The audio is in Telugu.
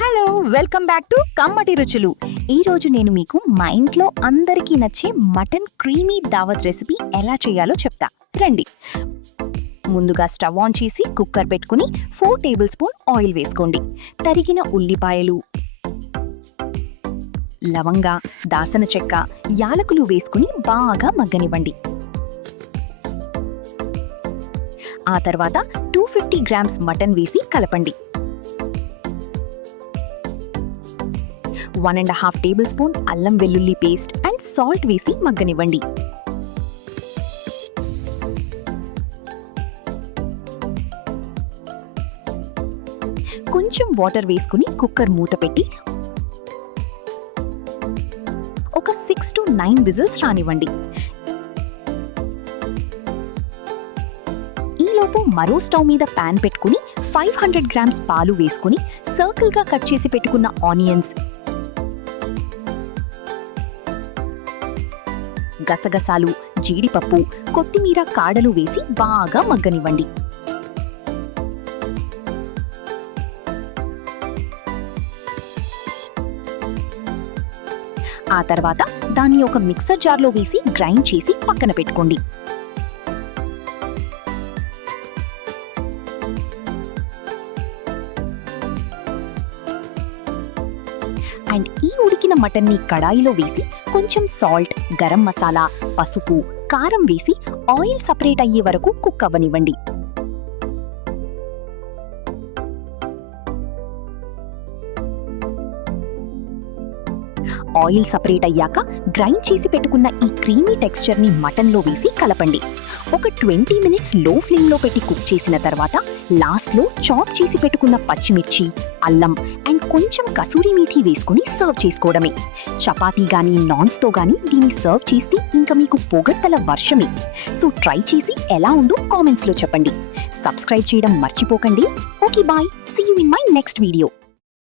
హలో వెల్కమ్ బ్యాక్ టు కమ్మటి రుచులు. ఈరోజు నేను మీకు మా ఇంట్లో అందరికీ నచ్చే మటన్ క్రీమీ దావత్ రెసిపీ ఎలా చేయాలో చెప్తా రండి. ముందుగా స్టవ్ ఆన్ చేసి కుక్కర్ పెట్టుకుని 4 టేబుల్ స్పూన్ ఆయిల్ వేసుకోండి. తరిగిన ఉల్లిపాయలు, లవంగా, దాసన చెక్క, యాలకులు వేసుకుని బాగా మగ్గనివ్వండి. ఆ తర్వాత 250 గ్రామ్స్ మటన్ వేసి కలపండి. 1.5 టేబుల్ స్పూన్ అల్లం వెల్లుల్లి పేస్ట్ అండ్ సాల్ట్ వేసి మగ్గనివ్వండి. కొంచెం వాటర్ వేసుకుని కుక్కర్ మూత పెట్టి ఒక 6 to 9 విజిల్స్ రానివ్వండి. ఈలోపు మరో స్టవ్ మీద పాన్ పెట్టుకుని 500 గ్రామ్స్ పాలు వేసుకుని సర్కిల్గా కట్ చేసి పెట్టుకున్న ఆనియన్స్, గసగసాలు, జీడిపప్పు, కొత్తిమీర కాడలు వేసి బాగా మగ్గనివ్వండి. ఆ తర్వాత దాన్ని ఒక మిక్సర్ జార్లో వేసి గ్రైండ్ చేసి పక్కన పెట్టుకోండి. అండ్ ఈ ఉడికిన మటన్ని కడాయిలో వేసి కొంచెం సాల్ట్, గరం మసాలా, పసుపు, కారం వేసి ఆయిల్ సపరేట్ అయ్యే వరకు కుక్ అవ్వనివ్వండి. ఆయిల్ సపరేట్ అయ్యాక గ్రైండ్ చేసి పెట్టుకున్న ఈ క్రీమీ టెక్స్చర్ని మటన్లో వేసి కలపండి. ఒక 20 మినిట్స్ లో ఫ్లేమ్లో పెట్టి కుక్ చేసిన తర్వాత లాస్ట్లో చాప్ చేసి పెట్టుకున్న పచ్చిమిర్చి, అల్లం అండ్ కొంచెం కసూరి మేథి వేసుకుని సర్వ్ చేసుకోవడమే. చపాతీ గానీ నాన్స్తో గానీ దీన్ని సర్వ్ చేస్తే ఇంకా మీకు పొగడ్తల వర్షమే. సో ట్రై చేసి ఎలా ఉందో కామెంట్స్లో చెప్పండి. సబ్స్క్రైబ్ చేయడం మర్చిపోకండి. Okay bye, see you in my next video.